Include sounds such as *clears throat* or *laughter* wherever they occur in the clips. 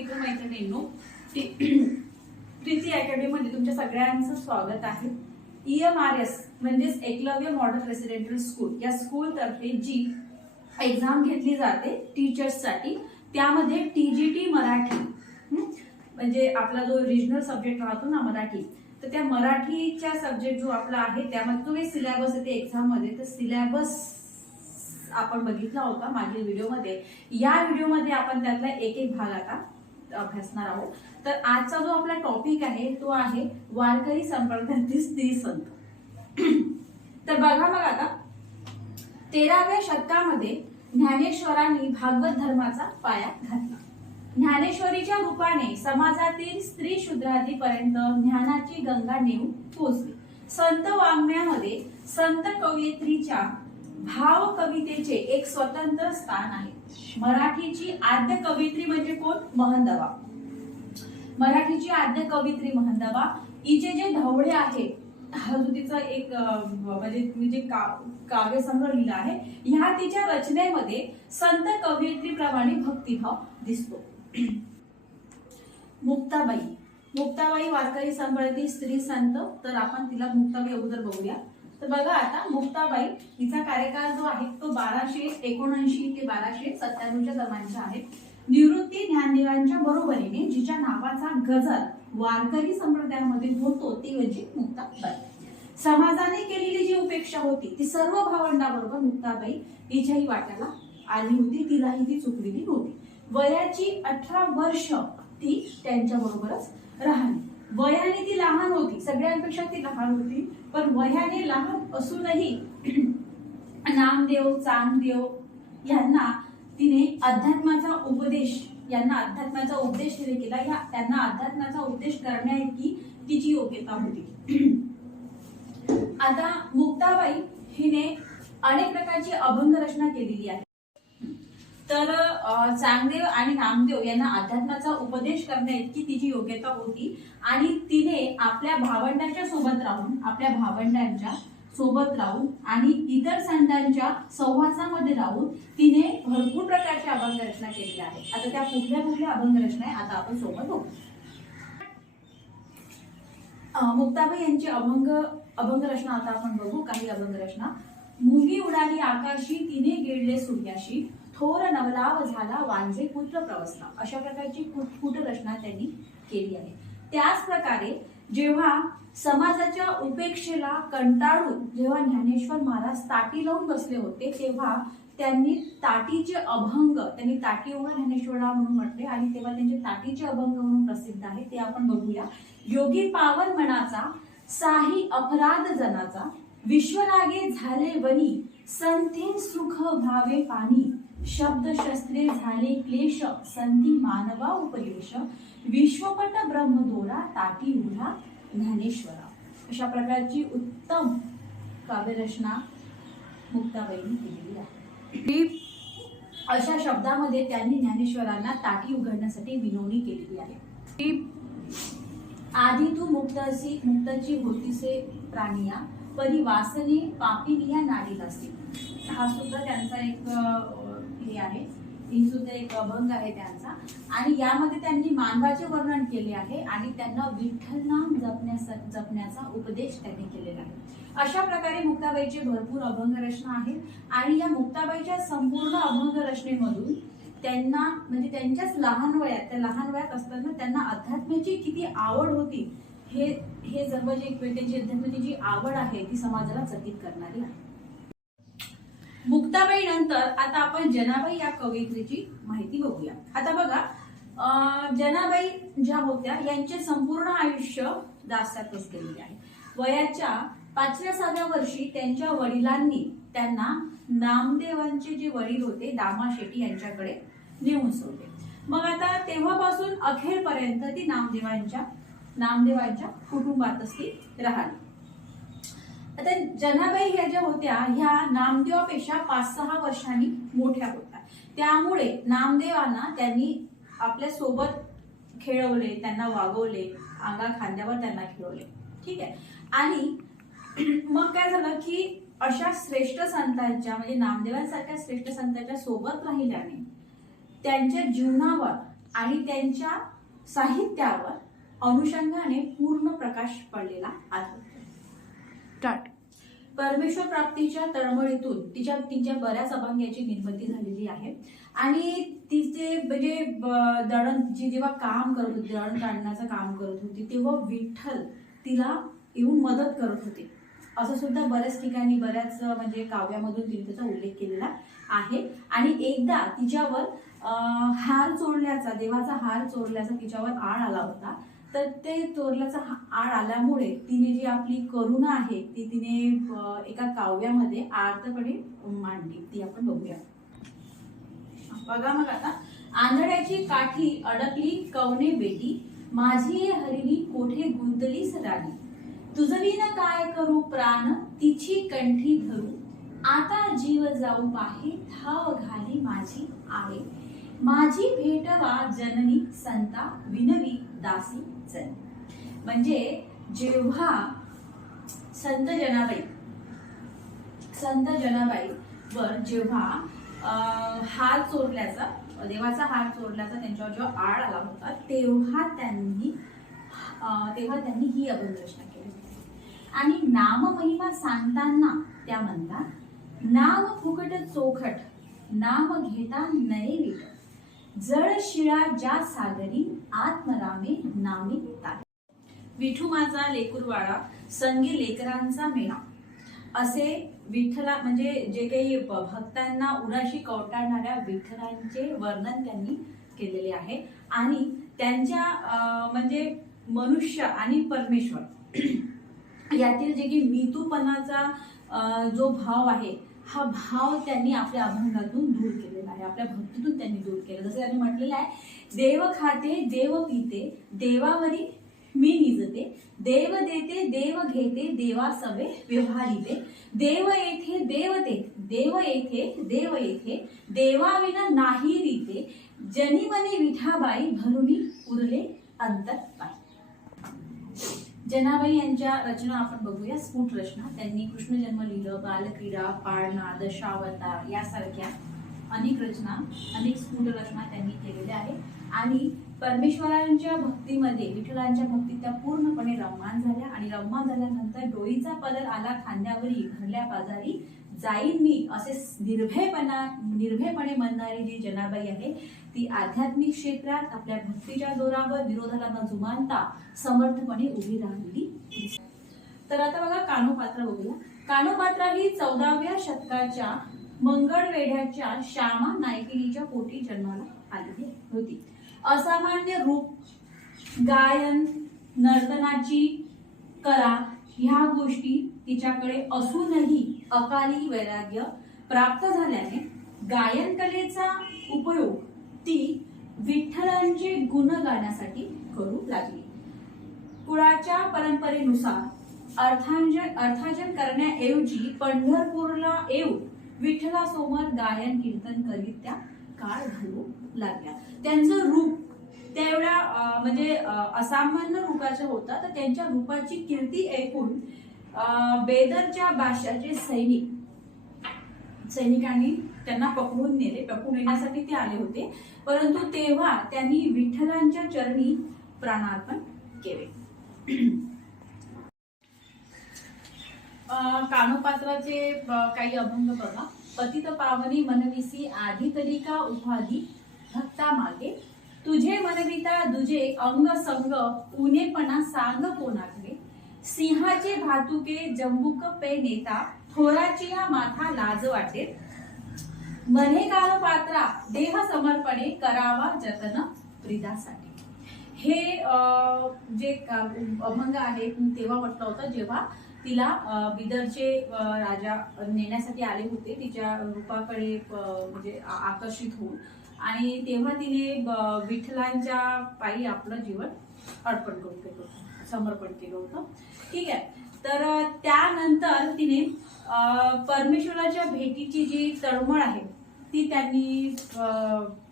मित्रमैत्रिणींनो *clears throat* प्रीती अकॅडमीमध्ये तुमच्या सगळ्यांचं स्वागत आहे. ईएमआरएस एम आर एस म्हणजेच एकलव्य मॉडर्न रेसिडेंटल स्कूल या स्कूल तर्फे जी एक्झाम घेतली जाते टीचर्ससाठी त्यामध्ये टीजीटी मराठी म्हणजे आपला जो रिजनल सब्जेक्ट राहतो ना मराठी तर त्या मराठीच्या सब्जेक्ट जो आपला आहे त्यामध्ये तो काही सिलेबस येते एक्झाममध्ये तर सिलेबस आपण बघितला होता मागील व्हिडिओमध्ये या व्हिडिओमध्ये आपण त्यातला एक एक भाग आता अभ्यासणार आहोत. तर आजचा जो आपला टॉपिक आहे तो आहे वारकरी संप्रदायातील स्त्री संत. *clears throat* तर बघा मग आता. तेराव्या शतकामध्ये ज्ञानेश्वरांनी भागवत धर्माचा पाया घातला. ज्ञानेश्वरीच्या रूपाने समाजातील स्त्री शूद्रादीपर्यंत ज्ञानाची गंगा नेऊन पोहोचली. संत वाङ्मयामध्ये संत कवयित्रीच्या भाव कवितेचे एक स्वतंत्र स्थान आहे. मराठीची आद्य कवित्री म्हणजे कोण? महंदवा मराठीची आद्य कवित्री महंदवा हिचे जे ढवळे आहे तिचं एक म्हणजे मी जे काव्यसंग्रह लिहिला आहे ह्या तिच्या रचनेमध्ये संत कवयित्रीप्रमाणे भक्तिभाव दिसतो. *clears throat* मुक्ताबाई. मुक्ताबाई वारकरी संप्रदायातील स्त्री संत तर आपण तिला मुक्ताबाई अगोदर बघूया. तर बघा आता मुक्ताबाई हिचा कार्यकाळ जो आहे तो बाराशे एकोणऐंशी ते बाराशे सत्त्याण्णवच्या दरम्यानचा आहे. निवृत्ती ज्ञानदेवांच्या बरोबरीने जिच्या नावाचा गजर वारकरी संप्रदायामध्ये होतो ती म्हणजे मुक्ताबाई. समाजाने केलेली जी उपेक्षा होती ती सर्व भावंडाबरोबर मुक्ताबाई हिच्याही वाट्याला आली होती तिलाही ती चुकलेली नव्हती. वयाची अठरा वर्ष ती त्यांच्या बरोबरच राहिली. वयाने ती लहान होती. सगळ्यांपेक्षा ती लहान होती. पण वयाने लहान असूनही *clears throat* नामदेव चांगदेव यांना तिने अध्यात्माचा उपदेश यांना अध्यात्माचा उपदेश तिने केला. या त्यांना अध्यात्माचा उपदेश करण्याइतकी तिची योग्यता होती. *clears throat* आता मुक्ताबाई हिने अनेक प्रकारची अभंग रचना केलेली आहे. तर चांगदेव आणि नामदेव यांना अध्यात्माचा उपदेश करण्याइतकी तिची योग्यता होती. आणि तिने आपल्या भावंडांच्या सोबत राहून आपल्या भावंडांच्या सोबत राहून आणि इतर संतांच्या सहवासामध्ये राहून तिने भरपूर प्रकारच्या अभंग रचना केलेल्या आहेत आता त्या कुठल्या कुठल्या अभंग रचना आहे आता आपण सोबत बघू. मुक्ताबाई यांची अभंग अभंग रचना आता आपण बघू काही अभंग रचना मुंगी उडाली आकाशी तिने गिळले सूर्याशी. थोर नवलाव झाला वांजे पुत्र प्रवसला. अशा प्रकारची कुट कुट रचना त्यांनी केली आहे. त्याच प्रकारे जेव्हा समाजाच्या उपेक्षेला कंटाळून जेव्हा ज्ञानेश्वर महाराज ताटी लावून बसले होते तेव्हा त्यांनी ताटीचे अभंग त्यांनी ताटी उभा ज्ञानेश्वरा म्हणून म्हटले आणि तेव्हा त्यांचे ताटीचे अभंग म्हणून प्रसिद्ध आहे ते आपण बघूया. योगी पावन मनाचा साही अपराध जनाचा विश्वरागे झाले वनी संथे सुख भावे पाणी. शब्द शस्त्रे झाले क्लेश संधी मानवा उपदेश. विश्वपट ब्रह्मदोरा ताटी उडा ज्ञानेश्वरा. अशा प्रकारची उत्तम काव्यरचना मुक्ताबाईंनी केलेली आहे. अशा शब्दामध्ये त्यांनी ज्ञानेश्वरांना ताटी उघडण्यासाठी विनवणी केलेली आहे. आधी तू मुक्तसी मुक्ताची होतीसे प्राणिया परी वासने पापिनिया नाडीलासी हा सुद्धा त्यांचा एक हे आहे. ही सुद्धा एक अभंग आहे त्यांचा. आणि यामध्ये त्यांनी मानवाचे वर्णन केले आहे आणि त्यांना विठ्ठल नाम जपण्याचा जपण्याचा उपदेश त्यांनी केलेला आहे. अशा प्रकारे मुक्ताबाईचे भरपूर अभंग रचना आहेत. आणि या मुक्ताबाईच्या संपूर्ण अभंग रचनेमधून त्यांना म्हणजे त्यांच्याच लहान वयात त्या लहान वयात असताना त्यांना अध्यात्माची किती आवड होती हे हे सर्व जे त्यांची अध्यात्माची जी आवड आहे ती समाजाला चकित करणारी आहे. मुक्ताबाई नंतर आता आपण जनाबाई या कवयित्रीची माहिती बघूया. आता बघा जनाबाई ज्या होत्या यांचे संपूर्ण आयुष्य दास्यातच गेलेले आहे. वयाच्या पाचव्या सहाव्या वर्षी त्यांच्या वडिलांनी त्यांना नामदेवांचे जे वडील होते दामा शेट्टी यांच्याकडे नेऊन सोडले. मग आता तेव्हापासून अखेरपर्यंत ती नामदेवांच्या नामदेवांच्या कुटुंबातच ती राहिली. आता जनाबाई ह्या ज्या होत्या ह्या नामदेवापेक्षा पाच सहा वर्षांनी मोठ्या होत्या. त्यामुळे नामदेवांना त्यांनी आपल्यासोबत खेळवले त्यांना वागवले अंगा खांद्यावर त्यांना खेळवले. ठीक आहे? आणि मग काय झालं की अशा श्रेष्ठ संतांच्या म्हणजे नामदेवांसारख्या श्रेष्ठ संतांच्या सोबत राहिल्याने त्यांच्या जीवनावर आणि त्यांच्या साहित्यावर अनुषंगाने पूर्ण प्रकाश पडलेला आढळतो स्टार्ट परमेश्वर प्राप्तीच्या तळमळीतून तिच्या तिच्या बऱ्याच अभंग्याची निर्मिती झालेली आहे. आणि तिचे म्हणजे दळण जी जेव्हा काम करत होती दळण काढण्याचं काम करत होती तेव्हा विठ्ठल तिला येऊन मदत करत होते. असं सुद्धा बऱ्याच ठिकाणी बऱ्याच म्हणजे काव्यामधून तिने त्याचा उल्लेख केलेला आहे. आणि एकदा तिच्यावर हार चोरल्याचा देवाचा हार चोरल्याचा तिच्यावर आळ आला होता. तर ते चोरल्याचा आड आल्यामुळे तिने जी आपली करुणा आहे ती तिने एका काव्यामध्ये आर्तकडे मांडली. ती आपण बघूया. बघा मग आता. आंधळ्याची काठी अडकली कवने बेटी? माझी हरिणी कोठे गुंतलीस तुझवी तुझवीन काय करू प्राण? तिची कंठी धरू. आता जीव जाऊ पाहे धाव घाली माझी आहे माझी भेटवा जननी संता विनवी दासी जन म्हणजे जेव्हा संत जनाबाई संत जनाबाई वर जेव्हा हार चोरल्याचा देवाचा हार चोरल्याचा त्यांच्यावर जेव्हा आळ आला होता तेव्हा त्यांनी तेव्हा त्यांनी ही अभंग केली होती. आणि नाममहिमा सांगताना त्या म्हणतात नाम फुकट चोखट नाम घेता नये विकत जळ शिळा ज्या सागरी आत्मरामे नामे तारे विठू माझा लेकुरवाळा संगी लेकरांचा मेळा. असे विठ्ठला म्हणजे जे काही भक्तांना उराशी कवटाळणाऱ्या विठ्ठलांचे वर्णन त्यांनी केलेले आहे. आणि त्यांच्या म्हणजे मनुष्य आणि परमेश्वर. *clears throat* यातील जे की मितूपणाचा जो भाव आहे हा भाव त्यांनी आपल्या अभंगातून दूर केलेला आहे. आपल्या भक्तीतून त्यांनी दूर केला. जसं त्यांनी म्हटलेलं आहे देव खाते देव पिते देवावरी मी निजते. देव देते देव घेते देवा सवे व्यवहारिते. देव येथे देव ते देव येथे देव येथे. देवाविना नाही रीते. जनी मनी विठाबाई भरुनी उरले अंतर पाय जनाबाई यांच्या रचना आपण बघूया. स्फुट रचना. त्यांनी कृष्ण जन्म लिहिलं बालक्रीडा पाळणा दशावतार यासारख्या अनेक रचना अनेक स्फुट रचना त्यांनी केलेल्या आहेत. आणि परमेश्वरांच्या भक्तीमध्ये विठ्ठलांच्या भक्तीत त्या पूर्णपणे रममान झाल्या. आणि रममान झाल्यानंतर डोईचा पदर आला खांद्यावरी भरल्या बाजारी जाईन मी असे निर्भयपणा निर्भयपणे म्हणणारी जी जनाबाई आहे ती आध्यात्मिक क्षेत्रात आपल्या भक्तीच्या जोरावर विरोधाला न जुमानता समर्थपणे उभी राहिलेली दिसते. तर आता बघा कानोपात्रा बघूया कानोपात्रा ही चौदाव्या शतकाच्या मंगळवेढ्याच्या श्यामा नायकिनीच्या पोटी जन्माला आलेली होती असामान्य रूप गायन नर्तनाची कला ह्या गोष्टी तिच्याकडे असूनही अकाली वैराग्य प्राप्त झाल्याने गायन कलेचा उपयोग ती विठ्ठलांचे गुण गाण्यासाठी करू लागली. कुळाच्या परंपरेनुसार अर्थांजन अर्थार्जन करण्याऐवजी पंढरपूरला येऊन विठ्ठलासमोर गायन कीर्तन करीत त्या काळ घालू लागल्या. त्यांचं म्हणजे असामान्य रूपाचे होता तर त्यांच्या रूपाची कीर्ती ऐकून बेदरच्या बादशाचे सैनिक सैनिकांनी त्यांना पकडून नेले. पकडून येण्यासाठी ते आले होते. परंतु तेव्हा त्यांनी विठ्ठलांच्या चरणी प्राणार्पण केले. कानोपात्राचे काही अभंग बघा. पतित पावनी मनविसी आधी तरी का उपाधी भक्ता मागे तुझे मनविता दुजे अंग संग उनेपणा सांग कोणाकडे? सिंहाचे भातुके जंबुक पे नेता थोराची या माथा लाज वाटे मने पात्रा देह समर्पणे करावा जतन प्रिदासाठी. हे अं, जे अभंग आहे तेव्हा म्हटलं होतं जेव्हा तिला अं, बिदरचे राजा नेण्यासाठी आले होते तिच्या रूपाकडे म्हणजे आकर्षित होऊन. आणि तेव्हा तिने ब- विठ्ठलांच्या पायी आपलं जीवन अर्पण करून केलं होतं समर्पण केलं होतं. ठीक आहे. तर त्यानंतर तिने परमेश्वराच्या भेटीची जी तळमळ आहे ती त्यांनी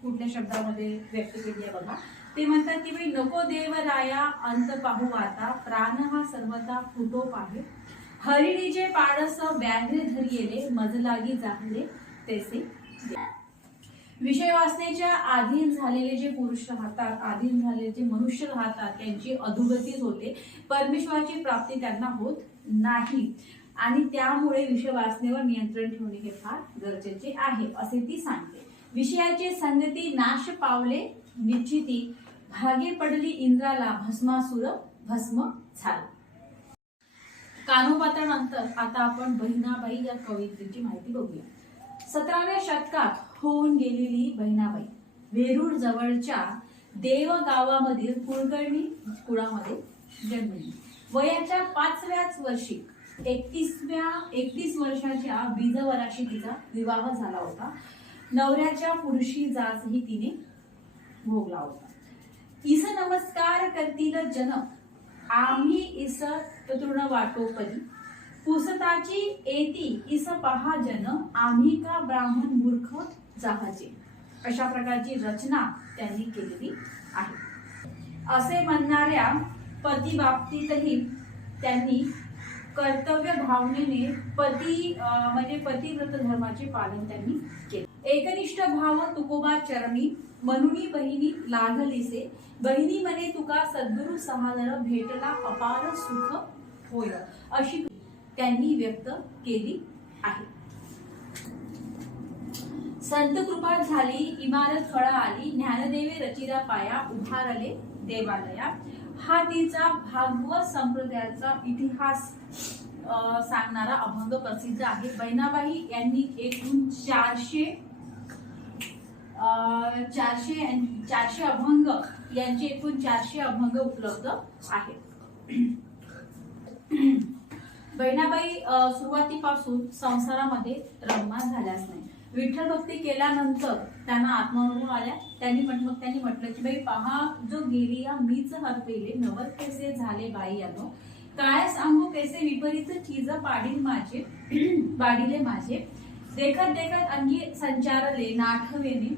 कुठल्या शब्दामध्ये व्यक्त केली आहे बघा. ते म्हणतात की भाई नको देव राया अंत पाहू आता. प्राण हा सर्वता फुटो पाहे हरिणीचे पाडस व्याघ्रे धरी येले मजलागी जाहले तेसे विषय वाचण्याच्या आधीन झालेले जे पुरुष राहतात आधीन झालेले जे मनुष्य राहतात त्यांची अधोगतीच होते. परमेश्वराची प्राप्ती त्यांना होत नाही. आणि त्यामुळे विषय वाचनेवर नियंत्रण ठेवणे हे फार गरजेचे आहे असे ती सांगते. विषयाचे संगती नाश पावले निश्चिती भागे पडली इंद्राला भस्मासुर भस्म झाला. कानोपात्रानंतर आता आपण बहिणाबाई या कवयित्रीची माहिती बघूया. सतराव्या शतकात होऊन गेलेली बहिणाबाई. वेरूळ जवळच्या देव गावामधील कुलकर्णी कुळामध्ये जन्मली. वयाच्या पाचव्याच वर्षी एकतीसव्या एकतीस वर्षाच्या बीजवराशी तिचा विवाह झाला होता. नवऱ्याच्या पुरुषी जाचही तिने भोगला होता. इस नमस्कार करतील जन आम्ही इस तृण वाटोपदी पुसताची एती इस पहा जन आम्ही का ब्राह्मण मूर्ख? जहाजे अशा प्रकारची रचना त्यांनी केलेली आहे. असे म्हणणाऱ्या पती बाबतीतही त्यांनी कर्तव्य भावनेने पती म्हणजे पतिव्रत धर्माचे पालन त्यांनी केले. एकनिष्ठ भाव तुकोबा चरमी मनुनी बहिणी लागलीसे बहिणी मने तुका सद्गुरु सहादर भेटला अपार सुख होय. अशी त्यांनी व्यक्त केली आहे. संत कृपा झाली इमारत फळ आली ज्ञानदेवे रचिदा पाया उभारले देवालया हा तिचा भागवत संप्रदायाचा इतिहास सांगणारा अभंग प्रसिद्ध आहे. बहिणाबाई यांनी एकूण चारशे चारशे चारशे अभंग यांचे एकूण चारशे अभंग उपलब्ध आहेत. बहिणाबाई सुरुवातीपासून संसारामध्ये रममान झाल्याच नाही. विठ्ठल भक्ती केल्यानंतर त्यांना आत्मानुभव आल्या. त्यांनी म्हट मग त्यांनी म्हटलं की बाई पहा जो गेली या मीच हरपेले नवस कैसे झाले बाई यानो? काय सांगू कैसे विपरीत चीज पाडील माझे *clears throat* पाडिले माझे? देखत देखत अंगी संचारले नाठवेने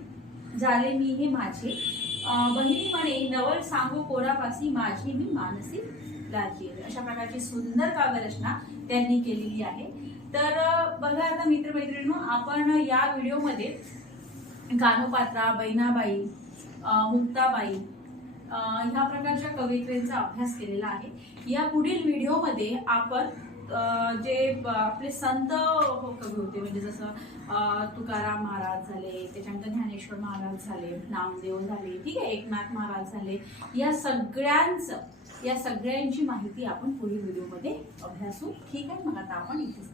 झाले मी हे माझे. बहिणी म्हणे नवल सांगू कोरापासी माझी मी मानसी लाजी अशा प्रकारची सुंदर काव्यरचना त्यांनी केलेली आहे. तर बघा आता मित्रमैत्रिणी आपण या व्हिडिओमध्ये गानोपात्रा बहिणाबाई मुक्ताबाई ह्या प्रकारच्या कवित्रेचा अभ्यास केलेला आहे. या पुढील व्हिडिओमध्ये आपण जे आपले संत हो, कवी होते म्हणजे जसं तुकाराम महाराज झाले त्याच्यानंतर ज्ञानेश्वर महाराज झाले नामदेव झाले ठीक आहे एकनाथ महाराज झाले या सगळ्यांचं या सगळ्यांची माहिती आपण पुढील व्हिडिओमध्ये अभ्यासू ठीक आहे? मग आता आपण इथेच